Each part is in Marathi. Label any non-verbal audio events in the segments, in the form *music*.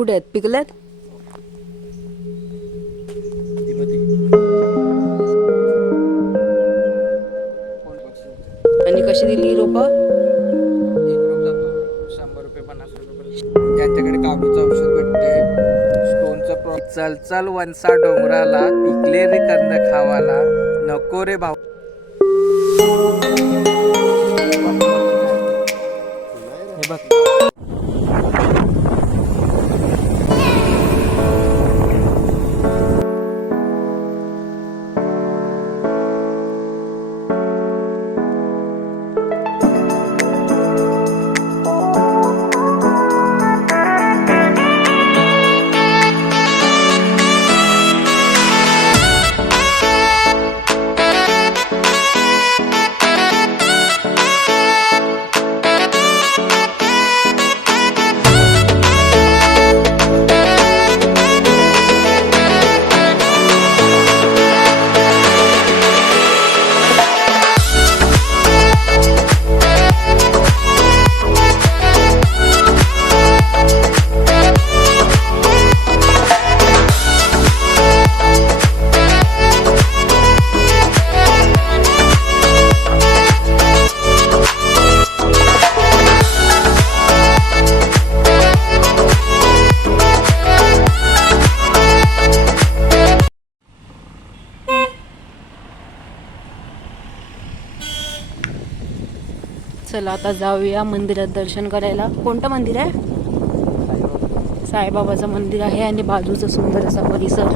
कुठे आहेत? पिकल्यात? आणि कशी दिली रोपं एक रोप? जातो शंभर रुपये पन्नास रुपये ज्यांच्याकडे काबूचं औषध भेटते. स्टोनचं चलचल चल चल वनसा डोंगराला. पिकले रे कंद खावाला. नको रे भाऊ. चला आता जाऊया मंदिरात दर्शन करायला. कोणतं मंदिर आहे? साईबाबाचं. मंदिर आहे आणि बाजूचा सुंदर असा परिसर.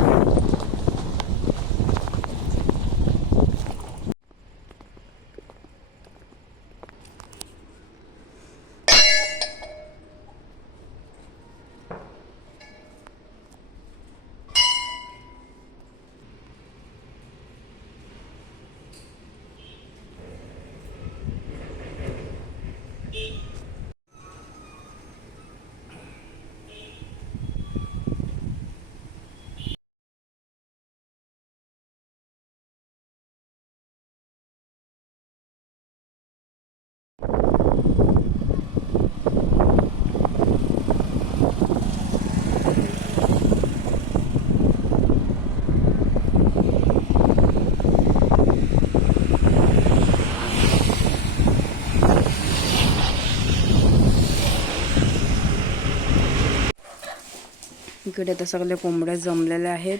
इकडे आता सगळे कोंबड्या जमलेल्या आहेत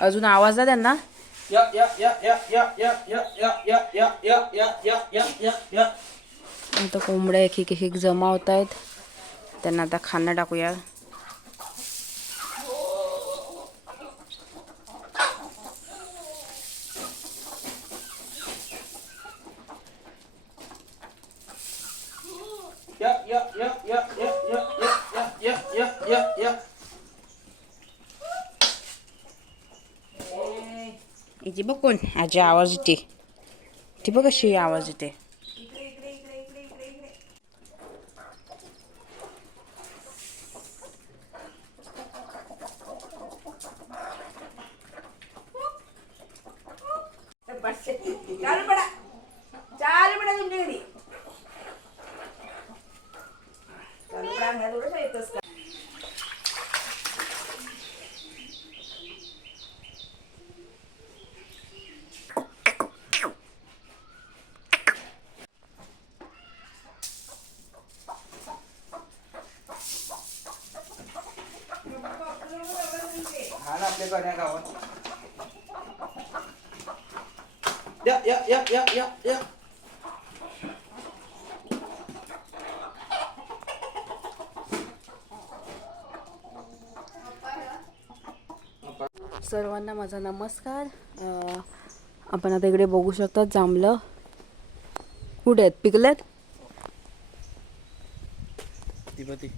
अजून आवाज आहे त्यांना आता कोंबड्या एक एक एक जमा होत आहेत त्यांना आता खाणं टाकूया Yep, yep, yep, yep. बघ कोण आजी आवाज येते ती बघ कशी आवाज येते ना आपल्या गण्या गावात. या या या या या या. सर्वांना माझा नमस्कार. आपण आता इकडे बघू शकता जांभलं. कुठे आहेत? पिकल्यात ती बघ ती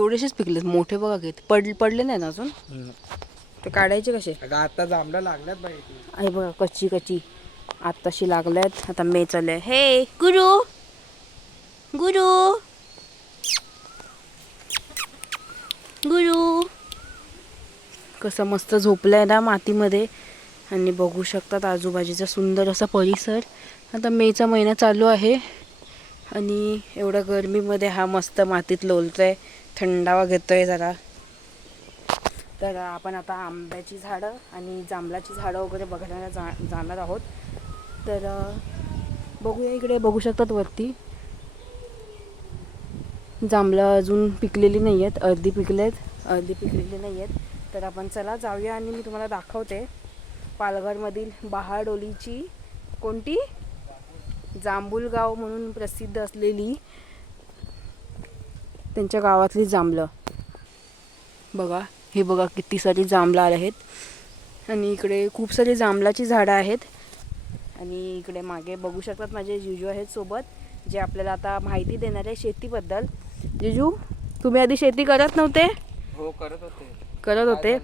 थोडेसेच पिकलेत मोठे बघा घेत पड पडले नाही ना अजून ते काढायचे कसे? अगं आता जांभळं लागल्यात बाई आहे बघा कच्ची कच्ची. आत्ताशी लागल्यात आता मे चालू आहे. हे गुरु. गुरु. गुरु. कसं मस्त झोपलंय ना मातीमध्ये. आणि बघू शकतात आजूबाजूचा सुंदर असा परिसर. आता मेचा महिना चालू आहे. आणि एवढ्या गरमीमध्ये हा मस्त मातीत लोलतोय. थंडावा घेतोय जरा. तर आपण आता आंब्याची झाडं आणि जांभळाची झाडं वगैरे बघायला जा जाणार आहोत. तर बघूया इकडे बघू शकतात वरती. जांभळं अजून पिकलेली नाही आहेत अर्धी पिकले आहेत अर्धी पिकलेली नाही आहेत तर आपण चला जाऊया आणि मी तुम्हाला दाखवते. पालघरमधील बहाडोलीची कोणती? जांभूलगाव म्हणून प्रसिद्ध असलेली त्यांच्या गावातली जांभळं. बघा हे बघा किती सारी जांभळं आहेत. आणि इकडे खूप सारी जांभळाची झाडं आहेत. आणि इकडे मागे बघू शकतात माझे जिजू आहेत सोबत जे आपल्याला आता माहिती देणार आहे शेतीबद्दल. जिजू तुम्ही आधी शेती करत नव्हते? हो करत होते. करत होते?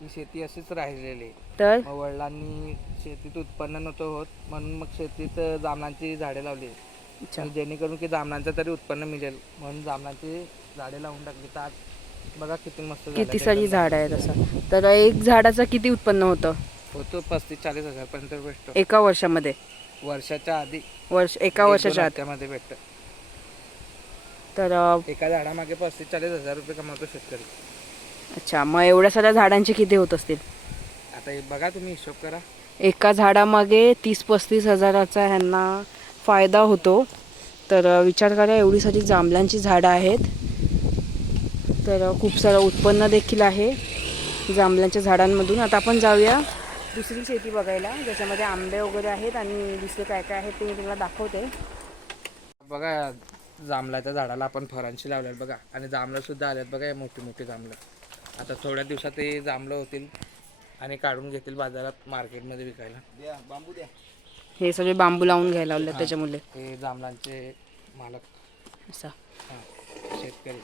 ही शेती अशीच राहिलेली. तर? वडिलांनी शेतीत उत्पन्न नव्हतं होत म्हणून मग शेतीत जांभळांची झाडे लावली. अच्छा. जेणेकरून की जांभळांचं तरी उत्पन्न मिळेल. म्हणून जांभळांची झाडे लावून टाकली. तर आज बघा किती मस्त झालं किती ते सारी एकदम. झाडं आहेत असं. तर एक झाडाचं किती उत्पन्न होतं? होतो पस्तीस चाळीस हजार पर्यंत भेटतो. एका वर्षामध्ये? वर्षाच्या आधी. वर्ष एका वर्षाच्या आत भेटतं. तर अ, एका झाडामागे पस्तीस चाळीस हजार रुपये कमावतो शेतकरी. अच्छा मग एवढ्या साऱ्या झाडांचे किती होत असतील? आता हे बघा तुम्ही हिशोब करा. एका झाडामागे तीस पस्तीस हजाराचा ह्यांना फायदा होतो. तर विचार करा एवढी सारी जांभळांची झाडं आहेत. तर खूप सारं उत्पन्न देखील आहे जांभळांच्या झाडांमधून. आता आपण जाऊया दुसरी शेती बघायला. ज्याच्यामध्ये आंबे वगैरे आहेत आणि दुसरे काय काय आहेत ते मी तुम्हाला दाखवते. बघा जांभळाच्या झाडाला आपण फरांशी लावल्यात बघा. आणि जांभळं सुद्धा आल्यात बघा हे मोठी मोठी जांभळं. आता थोड्या दिवसात ते जांभळं होतील आणि काढून घेतील बाजारात मार्केटमध्ये विकायला. बांबू द्या. हे सगळे बांबू लावून घ्यायला लावले त्याच्यामुळे. हे जांभळांचे मालक. असं. हां शेतकरी.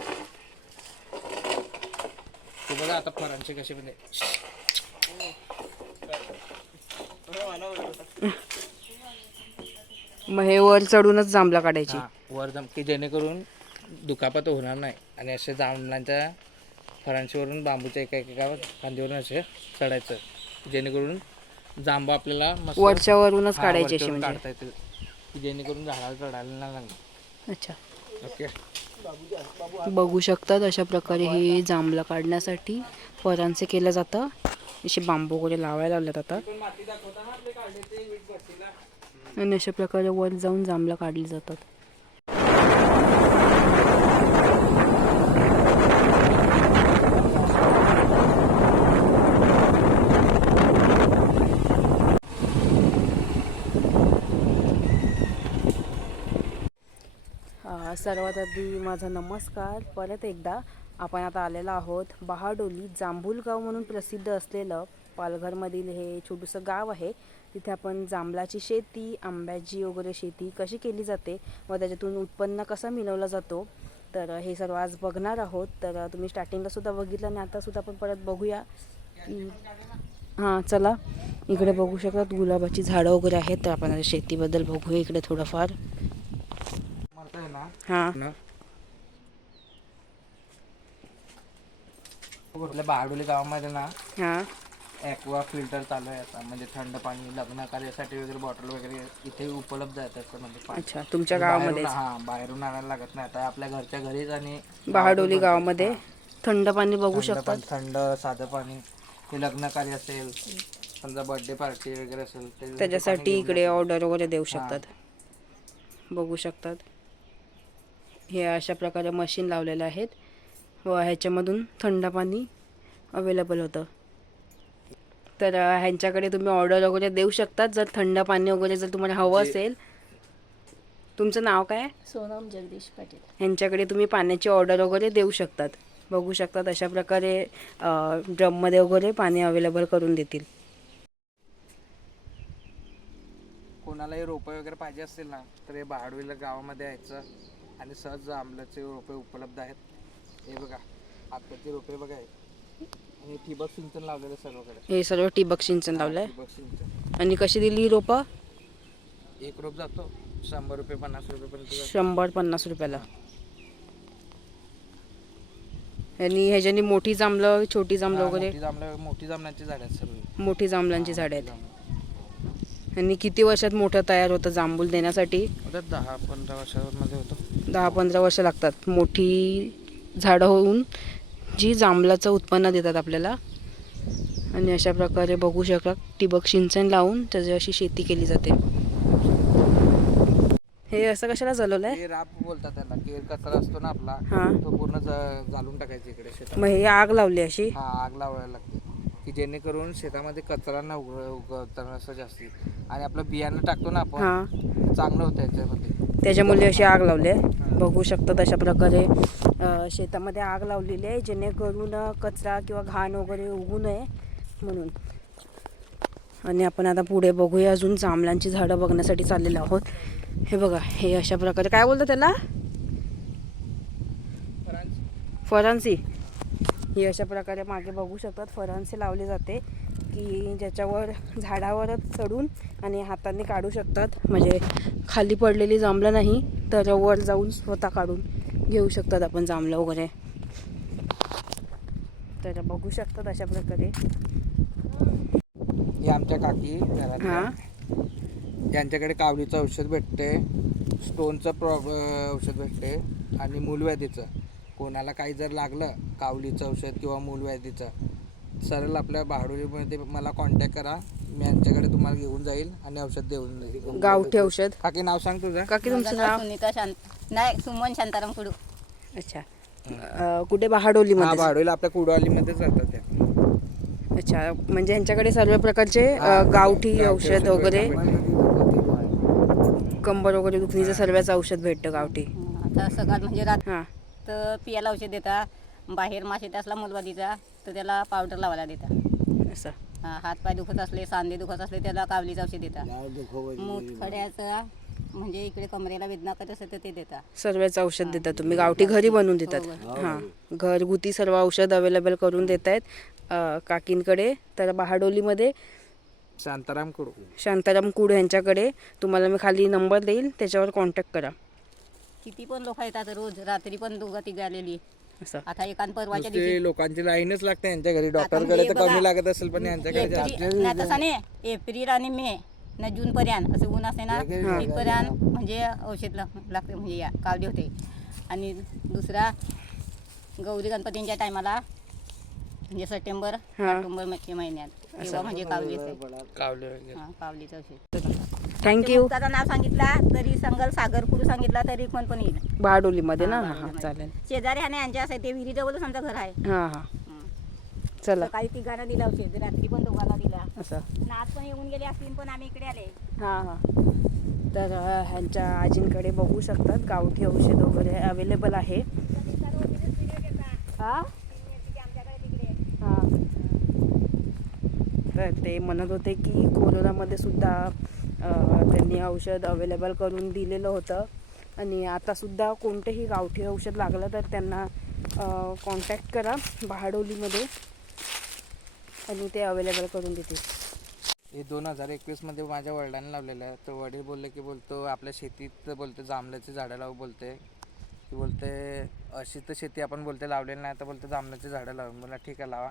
ते बघा आता फरांचे कसे म्हणजे मग हे वर चढूनच जांभळा काढायची. वर जम की जेणेकरून दुखापत होणार नाही. आणि असे जांभळांच्या फरांशीवरून बांबूच्या एका एका फांदीवरून असे चढायचं. जेणेकरून जांबू आपल्याला मस्त वरच्या वरूनच हा, काढायची अशी वरच्यावरून म्हणजे. काढता येतील. की जेणेकरून झाडाला चढायला नाही लागणार. अच्छा. ओके. बघू शकतात अशा प्रकारे हे जांभळं काढण्यासाठी फरांचे केलं जातं. असे बांबू वगैरे लावायला लावल्यात आता. आणि अशा प्रकारे वर जाऊन जांभळं काढली जातात अ, सर्वात आधी माझा नमस्कार. परत एकदा आपण आता आलेलो आहोत बहाडोली जांभूलगाव म्हणून प्रसिद्ध असलेलं पालघरमधील हे छोटंसं गाव आहे. तिथे आपण जांभळाची शेती आंब्याची वगैरे शेती कशी केली जाते व त्याच्यातून उत्पन्न कसं मिळवला जातो तर हे सर्व आज बघणार आहोत. तर तुम्ही स्टार्टिंगला सुद्धा बघितलं आणि आतासुद्धा आपण परत बघूया हां चला. इकडे बघू शकतात गुलाबाची झाडं वगैरे आहेत. तर आपण शेतीबद्दल बघूया इकडे थोडंफार. म्हणतोय ना. हां. ना. आपल्या बहाडोली गावामध्ये ना हां. ॲक्वा फिल्टर चालू आहे आता. म्हणजे थंड पाणी लग्न कार्यासाठी वगैरे बॉटल वगैरे इथे उपलब्ध आहेत त्याच्यामध्ये पाणी. अच्छा तुमच्या बाहेरून- गावामध्ये हा बाहेरून आणायला लागत नाही. आता आपल्या घरच्या घरीच आणि बहाडोली गावामध्ये थंड पाणी बघू थंड शकतात. पाणी- थंड साधं पाणी. ते लग्न कार्य असेल समजा बर्थडे पार्टी वगैरे असेल ते- त्याच्यासाठी इकडे ऑर्डर वगैरे देऊ शकतात. बघू शकतात. हे अशा प्रकारे मशीन लावलेले आहेत. व ह्याच्यामधून थंड पाणी अवेलेबल होतं. तर ह्यांच्याकडे तुम्ही ऑर्डर वगैरे देऊ शकतात. जर थंड पाणी वगैरे जर तुम्हाला हवं असेल. तुमचं नाव काय? सोनम जगदीश पाटील. ह्यांच्याकडे तुम्ही पाण्याची ऑर्डर वगैरे देऊ शकतात. बघू शकतात अशा प्रकारे ड्रममध्ये वगैरे पाणी अवेलेबल करून देतील. कोणालाही रोपे वगैरे पाहिजे असतील ना तर हे बहाडोलीला गावामध्ये यायचं. आणि सहज आंब्याचे रोपे उपलब्ध आहेत. हे बघा आत्ताची रोपे बघा हे. आणि ठिबक सिंचन लावलेलं सर्वकडे. हे सर्व ठिबक सिंचन लावलं आहे ठिबक सिंचन. आणि कशी दिली ही रोपं? एक रोप जातो शंभर रुपये पन्नास रुपये पर्यंत जातो. शंभर पन्नास रुपयाला. आणि ह्याच्यानी मोठी जांभळं छोटी जांभळं हा, वगैरे मोठी जांभळं मोठी जांभळांची झाड आहेत सर्व मोठी जांभळांची झाडं आहेत. आणि किती वर्षात मोठं तयार होतं जांभूल देण्यासाठी? दहा पंधरा वर्षामध्ये होतो. दहा पंधरा वर्ष लागतात. मोठी झाडं होऊन जी जांभलाचं उत्पन्न देतात आपल्याला. आणि अशा प्रकारे बघू शकता ठिबक सिंचन लावून त्याची अशी शेती केली जाते. हे असं कशाला जलवलं आहे केर आप बोलतात त्याला. केर कचरा असतो ना आपला हां. तो पूर्ण जाळून टाकायचा इकडे शेतात. मग हे आग लावली अशी? हा आग लावायला लागते. की जेणेकरून शेतामध्ये कचरा न उग उगवताना असं जास्ती. आणि आपलं बियाणं टाकतो ना आपण हां. चांगलं होतं याच्यामध्ये त्याच्यामुळे अशी आग लावली आहे? बघू शकतात अशा प्रकारे शेतामध्ये आग लावलेली आहे जेणेकरून कचरा किंवा घाण वगैरे उगू नये म्हणून. आणि आपण आता पुढे बघूया अजून जांभळांची झाडं बघण्यासाठी चाललेलो आहोत. हे बघा हे अशा प्रकारे. काय बोलतं त्याला? फरांसी. ही अशा प्रकारे मागे बघू शकतात. फरांसी लावले जाते. की ज्याच्यावर झाडावरच चढून आणि हाताने काढू शकतात. म्हणजे खाली पडलेली जांभळं नाही तर वर जाऊन स्वतः काढून घेऊ शकतात आपण जांभळं वगैरे. तर बघू शकतात अशा प्रकारे. ही आमच्या काकी. हां. यांच्याकडे कावलीचं औषध भेटते स्टोनचं प्रॉब औषध भेटते आणि मूलव्याधीचं. कोणाला काही जर लागलं कावलीचं औषध किंवा मूलव्याधीचं सरळ आपल्या बहाडोलीमध्ये मला कॉन्टॅक्ट करा. मी यांच्याकडे तुम्हाला घेऊन जाईल आणि औषध देऊन जाईल गावठी औषध. काकी नाव सांग तुझं. काकी तुमचं नाव सुनीता शांत नाही सुमन शांताराम कुडू. अच्छा. अ, कुठे? बहाडोलीमध्ये हा बहाडोलीला आपल्या कुडवालीमध्येच त्या अच्छा म्हणजे ह्यांच्याकडे सर्व प्रकारचे अ, गावठी औषध वगैरे? कंबर वगैरे दुखणीचं सर्वच औषध भेटतं गावठी. आता सकाळ म्हणजे रात हां. तर पियाला औषध देता. बाहेर मासे असला मुलबादीचा. तर त्याला पावडर लावायला देता असं? हा, हात पाय दुखत असले सांधे दुखत असले त्याला कावलीचं औषध देता मूतखड्याचं म्हणजे इकडे कमरेला वेदना करत असेल तर ते देता सर्वच औषध देतात तुम्ही. गावठी घरी बनवून देतात. हां घरगुती सर्व औषध अवेलेबल करून देत आहेत काकींकडे. तर बहाडोलीमध्ये शांताराम कुडू. शांताराम कुड यांच्याकडे तुम्हाला मी खाली नंबर देईल त्याच्यावर कॉन्टॅक्ट करा. किती पण लोक येतात रोज रात्री पण दोघं तिघ आलेली. असं. आता एकान परवाच्या नुसते दिवशी लोकांची लाईनच लागते यांच्या घरी. डॉक्टरकडे म्हणजे तर कमी लागत असेल पण यांच्याकडे जास्त एप्रिल नाही तसं नाही. एप्रिल आणि मे ना जून पर्यंत. असं ऊन असते ना तिथपर्यंत म्हणजे औषध लाग- लागते म्हणजे या कावली होते. आणि दुसरा गौरी गणपतींच्या टायमाला म्हणजे सप्टेंबर हा. ऑक्टोबरमध्ये महिन्यात. तेव्हा म्हणजे कावली असते कावले वगैरे. हा, कावलीचं औषध थँक्यू त्याचं नाव सांगितला तरी संगल सागर कुडू सांगितला तरी कोण पण येईल. बहाडोलीमध्ये ना? हा, हां हां. चालेल. शेजारी आणि यांच्या असं ते विहिरीजवळच आमचं घर आहे. हां हां. हं. चला. सकाळी तिघांना दिला औषध रात्री पण दोघांना दिला. असं. नाच पण येऊन गेले असतील पण आम्ही इकडे आले. हां हां. तर अ, ह्यांच्या आजींकडे बघू शकतात गावठी औषध वगैरे अवेलेबल आहे. हां हां? तर ते म्हणत होते की कोरोनामध्ये सुद्धा त्यांनी औषध अवेलेबल करून दिलेलं होतं. आणि आतासुद्धा कोणतंही गावठी औषध लागलं तर त्यांना कॉन्टॅक्ट करा बहाडोलीमध्ये. आणि ते अवेलेबल करून देतील. हे दोन हजार एकवीसमध्ये माझ्या वडिलांनी लावलेलं आहे. तर वडील बोलले की बोलतो आपल्या शेतीत बोलते जांभळाची झाडं लावू बोलते. की बोलते अशी तर शेती आपण बोलते लावलेली नाही तर बोलते जांभळाची झाडं लावून. बोला ठीक आहे लावा.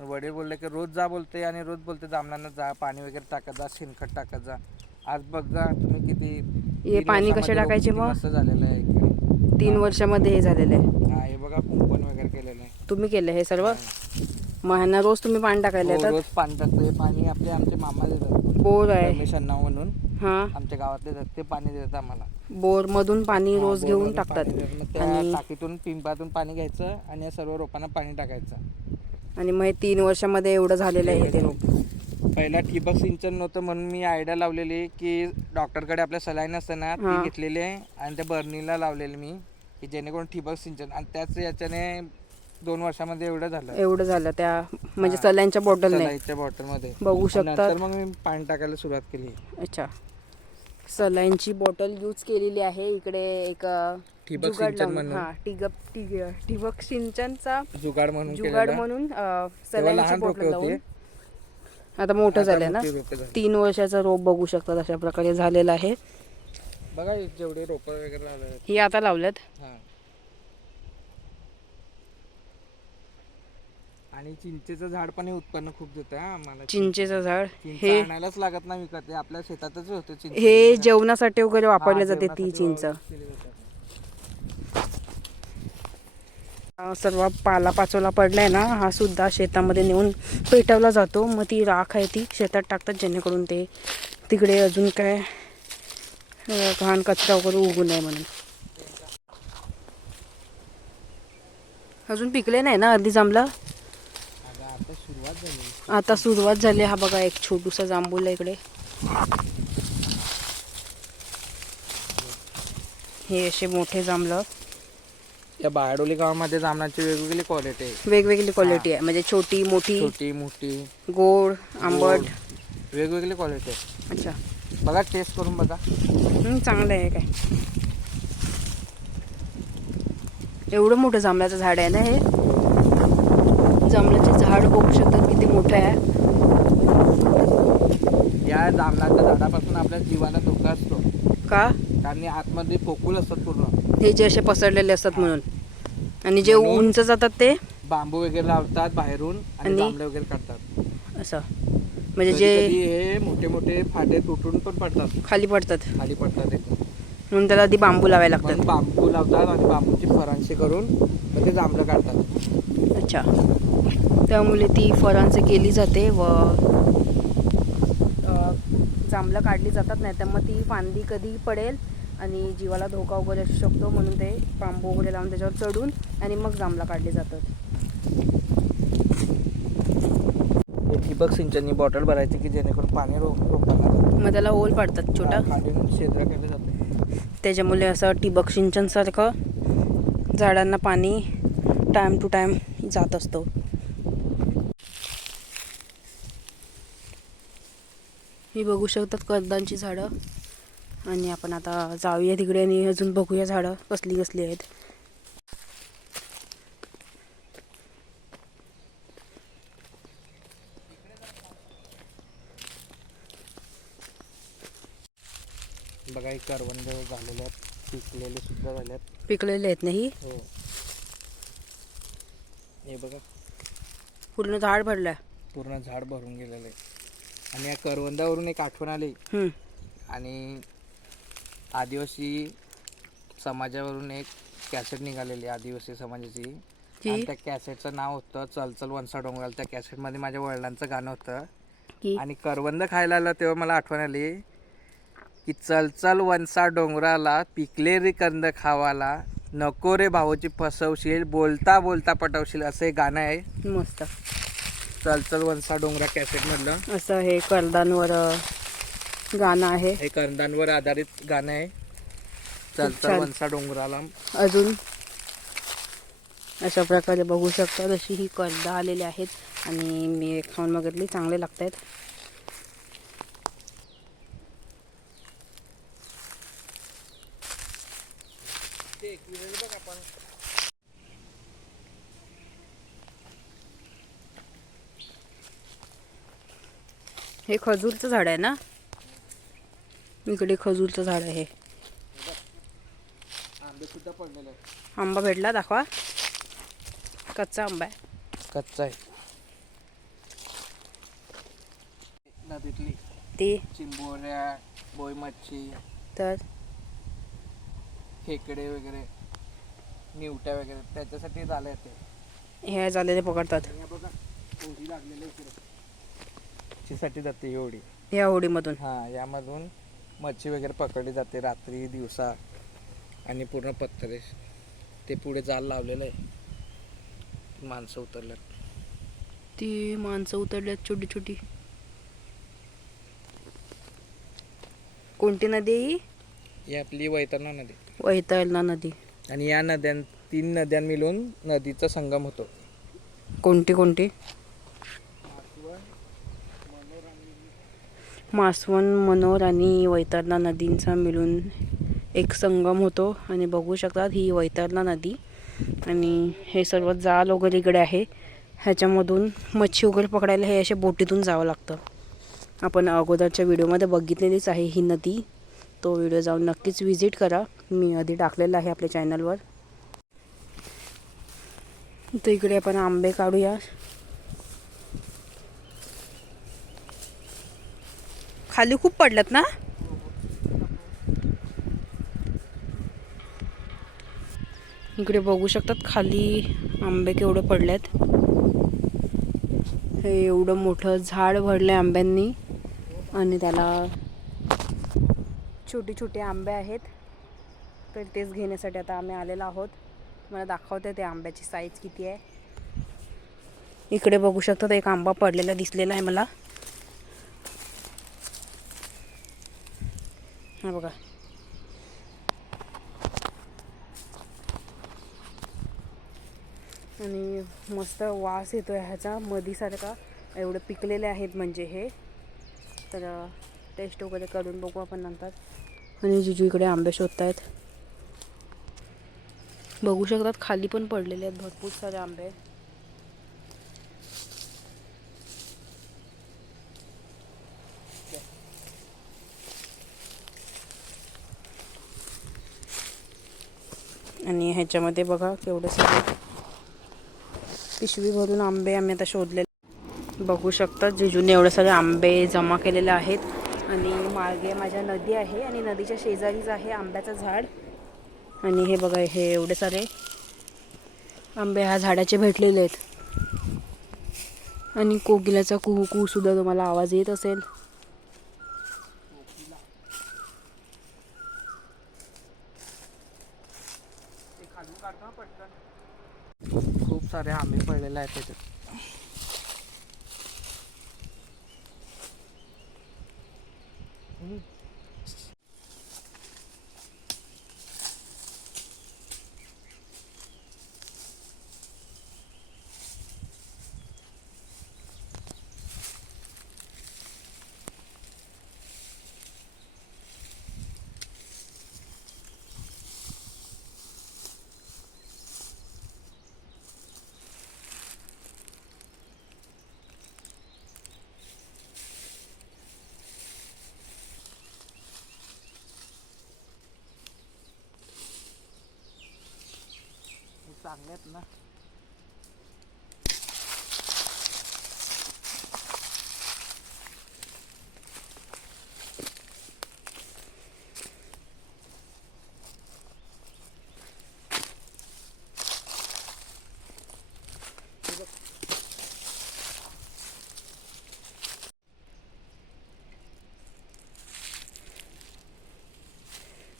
वडील बोलले की रोज जा बोलते आणि रोज बोलते जांभळांना जा पाणी वगैरे टाकत जा शेणखत टाकत जा. आज बघा तुम्ही किती हे तीन पाणी वर्षामध्ये रोप टाकायचे किती मग? मस्त झालेलं आहे तीन वर्षामध्ये हे झालेलं आहे. हा हे बघा कुंपण वगैरे केलेलं आहे. तुम्ही केलं हे सर्व? मग ह्यांना रोज तुम्ही पाणी टाकायला हो, येतात रोज पाणी टाकतो. हे पाणी आपले आमचे मामा देतात. बोर आहे. रमेश अण्णा म्हणून. हां. आमच्या गावातले देतात. ते पाणी देतात आम्हाला. बोरमधून पाणी हा, रोज घेऊन बोरमधून टाकतात. पाणी देतात. मग त्या आणि टाकीतून पिंपातून पाणी घ्यायचं आणि या सर्व रोपांना पाणी टाकायचं. आणि मग हे तीन वर्षामध्ये एवढं झालेलं आहे ते रोप. पहिला ठिबक सिंचन नव्हतं म्हणून मी आयडिया लावलेली की डॉक्टरकडे आपल्या सलाईन असतं ना हा. ती घेतलेली आहे आणि त्या बर्नीला लावलेली मी की जेणेकरून ठिबक सिंचन आणि त्याच याच्याने दोन वर्षामध्ये एवढं झालं. एवढं झालं त्या म्हणजे. सलाईनच्या बॉटलने. सलाईच्या बॉटलमध्ये. बघू नंतर मग मी पाणी टाकायला सुरुवात केली. अच्छा. सलाईनची बॉटल यूज केलेली आहे इकडे एक ठिबक जुगाड सिंचन लावून म्हणून. हा ठिगप ठिग- ठिबक सिंचनचा जुगाड म्हणून जुगाड केलेला. म्हणून अ, तेव्हा सलाईनची लहान बॉटल रोपे लावून होते आता मोठं आता झालं ना मोठी रोपे झाली. तीन वर्षाचा रोप बघू शकतात अशा प्रकारे झालेला आहे बघा जेवढे रोप वगैरे लावले आहेत. ही आता लावल्यात हा. आणि चिंचेचं झाड पण हे उत्पन्न खूप देतं हा आम्हाला चिंचेचं. झाड चिंच हे आणायलाच लागत नाही विकत आपल्या शेतातच होतं चिंच हे जेवणासाठी वगैरे वापरले जाते ती चिंच. हा सर्व पाला पाचोला पडलाय ना हा सुद्धा शेतामध्ये नेऊन पेटवला जातो. मग ती राख आहे ती शेतात टाकतात जेणेकरून ते तिकडे अजून काय घाण कचरा वगैरे उगू नये म्हणून. अजून पिकले नाही ना अर्धी आता आता सुरुवात झाली हा बघा एक छोटूसा जांभूल आहे इकडे. हे असे मोठे जांभलं या बहाडोली गावामध्ये जामनाची वेगवेगळी क्वालिटी आहे. वेगवेगळी क्वालिटी आहे. म्हणजे छोटी मोठी छोटी मोठी. गोड आंबट. वेगवेगळी क्वालिटी आहे. अच्छा. बघा टेस्ट करून बघा. चांगलं आहे काय? एवढं मोठं जांभळाचं झाड आहे ना हे? जांभळाचे झाड बघू शकतात किती मोठं आहे? या जामनाच्या झाडापासून आपल्या जीवाला धोका असतो. का? कारण आतमध्ये पोकूल असतात पूर्ण. हे जे असे पसरलेले असतात म्हणून. आणि जे उंच जातात ते? बांबू वगैरे लावतात बाहेरून आणि वगैरे काढतात. असं. म्हणजे जे हे मोठे मोठे फाटे तुटून पण पडतात. खाली पडतात. खाली पडतात म्हणून त्याला आधी बांबू लावायला लागतात. बांबू लावतात आणि बांबूची फरांशी करून मग ते जांभळं काढतात. अच्छा. त्यामुळे ती फरांचे केली जाते व अ, जांभळं काढली जातात नाही तर मग ती फांदी कधी पडेल आणि जीवाला धोका वगैरे असू शकतो म्हणून ते बांबू वगैरे लावून त्याच्यावर चढून आणि मग जांभळं काढली जातात. ठिबक सिंचननी बॉटल भरायची की जेणेकरून पाणी रो रोपांना जातं. मग त्याला होल पाडतात छोटा. केले जाते त्याच्यामुळे असं ठिबक सिंचनसारखं झाडांना पाणी टाईम टू टाईम जात असतो. ही बघू शकतात कर्दांची झाडं. आणि आपण आता जाऊया तिकडे आणि अजून बघूया झाडं कसली कसली आहेत. बघा हे करवंद झालेले आहेत. पिकलेले सुद्धा झाले आहेत पिकलेले आहेत नाही हो? हे. बघा. पूर्ण झाड भरलं पूर्ण झाड भरून गेलेलं आहे. आणि या करवंदावरून एक आठवण आली. हम्म. आणि आदिवासी समाजावरून एक कॅसेट निघालेली आदिवासी समाजाची? आणि त्या कॅसेटचं नाव होतं चल चल वनसा डोंगराल. त्या कॅसेटमध्ये माझ्या वडिलांचं गाणं होतं. की? आणि करवंद खायला आलं तेव्हा मला आठवण आली की चल चल वनसा डोंगराला पिकले रे कंद खावाला. नको रे भाऊची फसवशील बोलता बोलता पटवशील असं एक गाणं आहे. मस्त. चल चल वनसा डोंगरा कॅसेटमधलं असं हे कर्दांवर अ, गाणं आहे. हे कंदांवर आधारित गाणं आहे. चल चल छान. वनसा डोंगराला. अजून अशा प्रकारे बघू शकता जशी ही कर्द आलेली आहेत. आणि मी खाऊन बघितली चांगले लागत आहेत हे खजूरचं झाड आहे ना? इकडे खजूरचं झाड आहे. आंबे सुद्धा पडलेले आहेत आंबा भेटला दाखवा. कच्चा आंबा आहे. कच्चा आहे. नदीतली. ते. चिंबोऱ्या बोई मच्छी तर? खेकडे वगैरे निवट्या वगैरे. त्याच्यासाठी झाले ते. हे झालेले पकडतात. हे लागलेली इकडे. मच्छीसाठी जाते ही होडी या होडीमधून हा यामधून मच्छी वगैरे पकडली जाते रात्री दिवसा आणि पूर्ण पत्थरे ते पुढे जाल लावलेलं आहे. माणसं उतरल्यात. ती माणसं उतरल्यात छोटी छोटी. कोणती नदी आहे ही? ही आपली वैतरणा नदी. वैतरणा नदी. आणि या नद्यां तीन नद्यां मिळून नदीचा संगम होतो. कोणती कोणती? मासवण मनोर आणि वैतरणा नदींचा मिळून एक संगम होतो. आणि बघू शकतात ही वैतरणा नदी. आणि हे सर्व जाल वगैरे इकडे आहे. ह्याच्यामधून मच्छी वगैरे पकडायला हे अशा बोटीतून जावं लागतं. आपण अगोदरच्या व्हिडिओमध्ये बघितलेलीच आहे ही नदी. तो व्हिडिओ जाऊन नक्कीच व्हिजिट करा. मी आधी टाकलेला आहे आपल्या चॅनलवर. तर इकडे आपण आंबे काढूया. खाली खूप पडल्यात ना? इकडे बघू शकतात खाली आंबे केवढे पडलेत. हे एवढं मोठं झाड भरलंय आंब्यांनी. आणि त्याला छोटे छोटे आंबे आहेत. तर तेच घेण्यासाठी आता आम्ही आलेलो आहोत. मला दाखवते ते आंब्याची साईज किती आहे. इकडे बघू शकतात एक आंबा पडलेला दिसलेला आहे मला. हा बघा. आणि मस्त वास येतो आहे ह्याचा. मधीसारखा एवढं पिकलेले आहेत म्हणजे हे. तर टेस्ट वगैरे करून बघू आपण नंतर. आणि जिजू इकडे आंबे आहेत बघू शकतात खाली पण पडलेले आहेत भरपूर सारे आंबे. आणि ह्याच्यामध्ये बघा केवढं सगळं पिशवी भरून आंबे आम्ही आता शोधलेले. बघू शकता जिजूने एवढे सगळे आंबे जमा केलेले आहेत. आणि मागे माझ्या नदी आहे आणि नदीच्या शेजारीच आहे आंब्याचं झाड. आणि हे बघा हे एवढे सारे आंबे ह्या झाडाचे भेटलेले आहेत. आणि कोकिलाचा कुहू कुहू सुद्धा तुम्हाला आवाज येत असेल. dedim. आंबे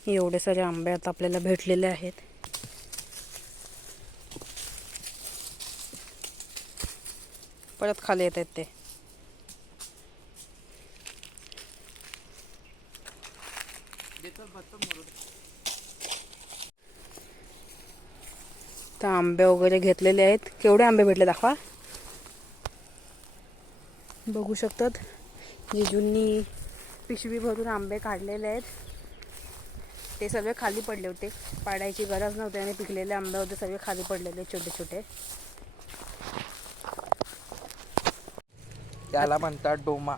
एवढे सारे आंबे आता आपल्याला भेटलेले आहेत. परत खाली येत आहेत ते. तर आंबे वगैरे घेतलेले आहेत. केवढे आंबे भेटले दाखवा. बघू शकतात. जिजूंनी पिशवी भरून आंबे काढलेले आहेत. ते सगळे खाली पडले होते. पाडायची गरज नव्हती आणि पिकलेले आंबे होते सगळे खाली पडलेले छोटे छोटे त्याला म्हणतात डोमा.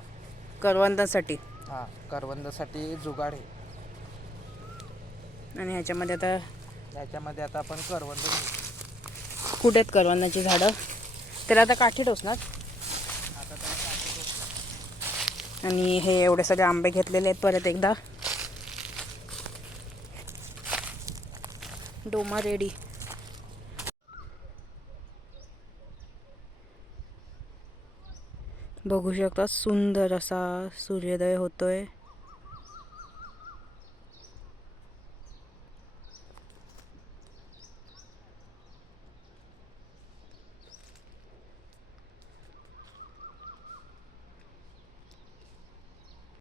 करवंदासाठी. हा करवंदासाठी जुगाड आहे. आणि ह्याच्यामध्ये आता त्याच्यामध्ये आता आपण करवंद घेऊ. कुठे आहेत करवंदाची झाडं? त्याला आता काठी टोचणार. आणि हे एवढे सगळे आंबे घेतलेले आहेत परत एकदा. डोमा रेडी. बघू शकता सुंदर असा सूर्योदय होतोय.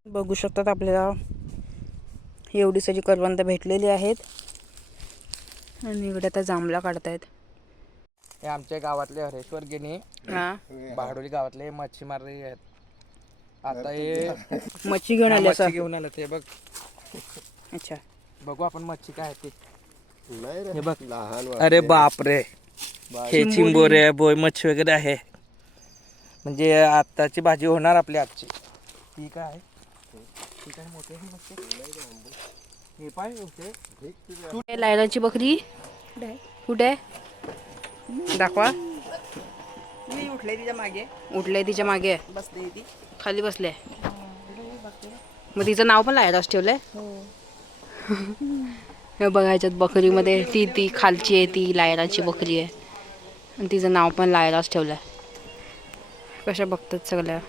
बघू शकतात आपल्याला एवढी सगळी करवंत भेटलेली आहेत. आणि इकडे आता जांभळा काढतायत. हे आमच्या गावातले हरेश्वर गिनी हा. बहाडोली गावातले मच्छीमार आहेत. आता हे मच्छी घेऊन आले मच्छी घेऊन आलं ते बघ. अच्छा. बघू आपण मच्छी काय आहे ते. नाही रे. हे बघ. लहान अरे बाप रे हे चिंबोरे. बोय मच्छी वगैरे आहे. म्हणजे आताची भाजी होणार आपली आजची. ती काय आहे? ती काय मोठी आहे मच्छी? हे पाय होते कुठे लायराची बकरी. कुठे आहे? दाखवा. मी उठले तिच्यामागे. उठले तिच्यामागे. बसले ती. खाली बसले. मग तिचं नाव पण लायराच ठेवलंय? *laughs* हे. बघायच्यात बकरीमध्ये ती ती खालची आहे ती लायराची बकरी आहे. आणि तिचं नाव पण लायराच ठेवलंय. कशा बघतात सगळ्या?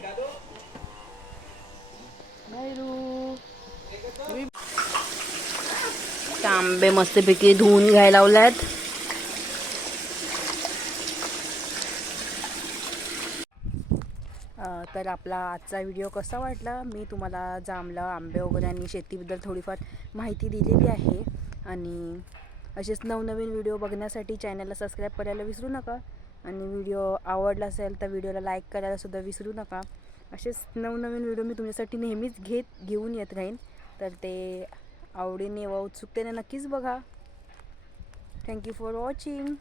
त्या आंबे मस्तपैकी धुवून घ्यायला लावल्यात अ, तर आपला आजचा व्हिडिओ कसा वाटला? मी तुम्हाला जांभळं आंबे वगैरे आणि शेतीबद्दल थोडीफार माहिती दिलेली आहे. आणि असेच नवनवीन व्हिडिओ बघण्यासाठी चॅनलला सबस्क्राईब करायला विसरू नका. आणि व्हिडिओ आवडला असेल तर व्हिडिओला लाईक करायलासुद्धा विसरू नका. असेच नवनवीन व्हिडिओ मी तुमच्यासाठी नेहमीच घेत घेऊन येत राहीन. तर ते आवडीने व उत्सुकतेने नक्कीच बघा. Thank you for watching